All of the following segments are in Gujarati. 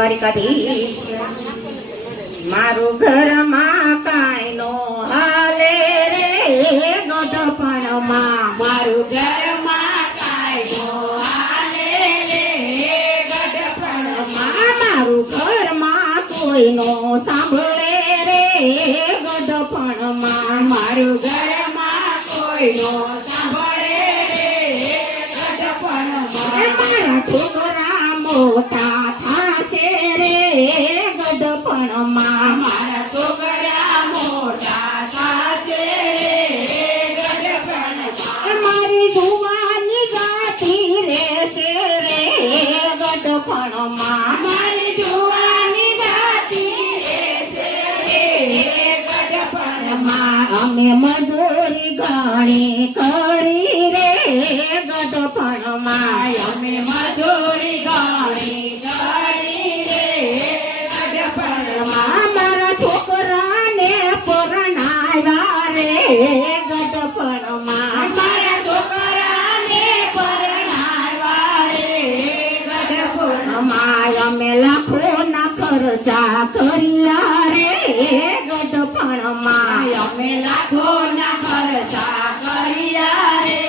દ્વારિકાધીશ મારું ઘરમાં કાંઈ નો હાલે રે ગઢપણમાં મારું ઘરમાં કાંઈ નો હાલે રે ગઢપણમાં મારું ઘરમાં કોઈ નો સાંભળે રે ગઢપણમાં મારું ઘરમાં કોઈ નો સાંભળે રે ગઢપણમાં મારા છોકરા મોટા થાશે રે ગઢપણમાં મારા છોકરા મોટા થાશે રે ગઢપણમાં મારી જુવાની ગાતી રહેશે રે ગઢપણમાં મારી જુવાની ગાતી રહેશે રે ગઢપણમાં અમે મજૂરી ઘણી કરી રે ગઢપણમાં અમે મજૂરી ઘણી કરી રે ગઢપણમાં મારા છોકરાને પરણાવ્યા રે ગઢપણમાં મારા છોકરાને પરણાવ્યા રે ગઢપણમાં અમે લાખોના ખર્ચા કર્યા રે ગઢપણમાં અમે લાખોના ખર્ચા કર્યા રે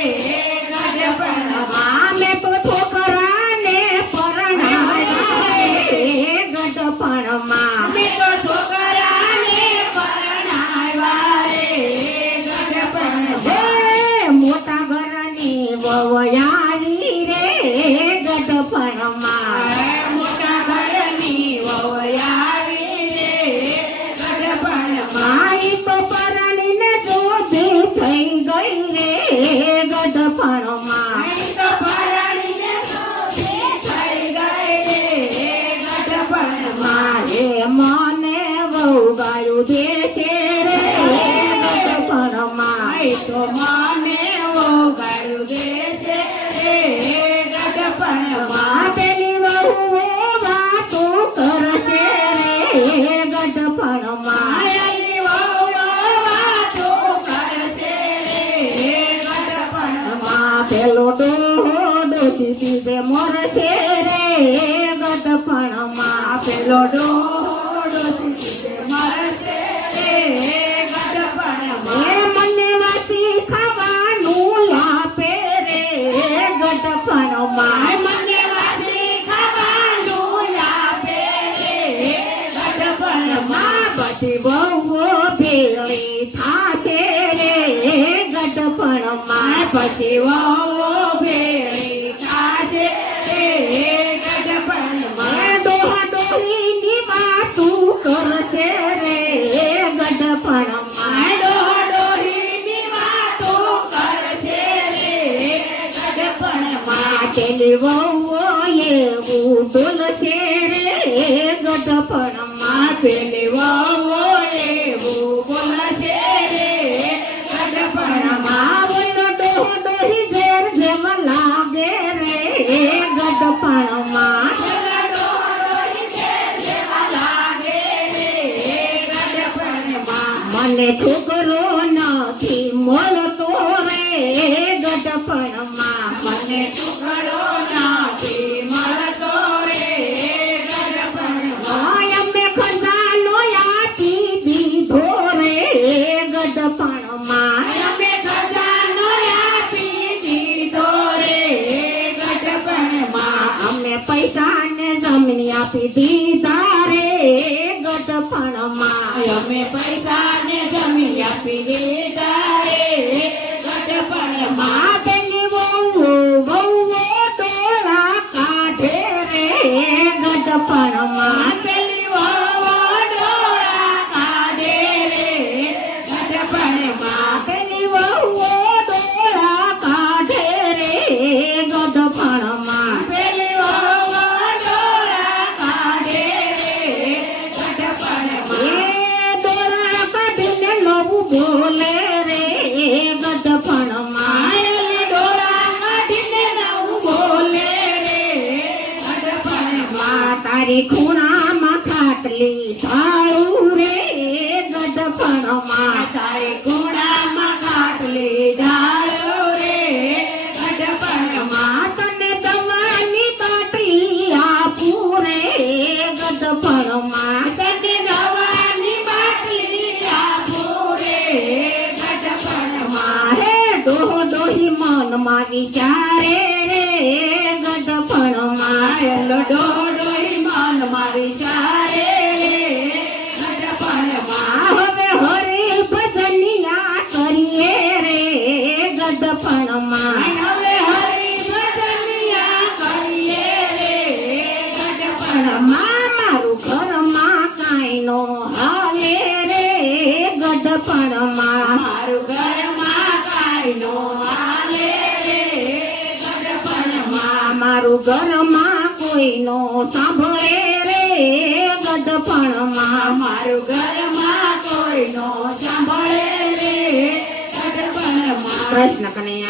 ગઢપણમાં મેં તો છોકરાને પરણાવ્યા રે ગઢપણમાં મેં તો છોકરાને પરણાવ્યા રે ગઢપણમાં મોટા ઘરની વહુ આવી રે ગઢપણમાં મોટા ઘરની વહુ આવી રે ગઢપણમાં ઈ તો પરણીને જોધી થઈ ગઈ રે ગઢપણમાં ઈ તો પરણીને જોધી થઈ ગઈ રે ગઢપણમાં એ મને વહુ ગાયું દે છે રે ગઢપણમાં ઈ તો મને વહુ ગાયું દે છે રે ગઢપણમાં પેલી વહુ વાતો કરશે રે ગઢપણમાં એની વહુ વાતો કરશે રે ગઢપણમાં પેલો ડોસી દીધે મરશે રે ગઢપણમાં પેલો ડોસી દીધે મરશે રે ગઢપણમાં મને વાસી ખાવાનું લાપે રે ગઢપણમાં મને વાસી ખાવાનું લાપે રે ગઢપણમાં બધી બહુઓ ભેળી થાશે રે ગઢપણમાં પછી વહુઓ ભેળી થાશે રે ગઢપણમાં ડોહા ડોહીની વાતું કરશે રે ગઢપણમાં ડોહા ડોહીની વાતું કરશે રે ગઢપણમાં પેલી વહુઓ એવું બોલશે રે ગઢપણમાં પેલી વહુઓ એવું બોલશે રે ગઢપણમાં બોલો ડોહો ડોહી ઘેર જેમ લાગે રે ગઢપણમાં મને છોકરો નથી મળતો રે ગઢપણમાં મને છોકરો નથી મળતો રે ગઢપણમાં અમે ખજાનો આપી દીધો રે ગઢપણમાં અમે ખજાનો આપી દીધો રે ગઢપણમાં અમે પૈસાને જમીન આપી દીધા રે ગઢપણમાં અમે પૈસાને જમીન આપી દીધા રે ગઢપણમાં પેલી વહુ ડોળા કાઢે રે ગઢપણમાં પેલી વહુ ડોળા કાઢે રે ગઢપણમાં પેલી વહુ ડોળા કાઢે રે ગઢપણમાં પેલી વહુ ડોળા કાઢે રે ગઢપણમાં એ ડોળા કાઢીને નવું બોલે રે ગઢપણમાં ડોળા કાઢીને નવું બોલે રે ગઢપણમાં તારી ખૂણામાં ખાટલી ઢાળું રે ગઢપણમાં તારી ખૂણામાં ખાટલી ઢાળું રે ગઢપણમાં તને દવાની બાટલી આપું રે મારું ઘરમાં કોઈ નો સાંભળે રે ગઢપણમાં. મારું ઘરમાં કોઈ નો સાંભળે રે ગઢપણમાં. કૃષ્ણ કનૈયા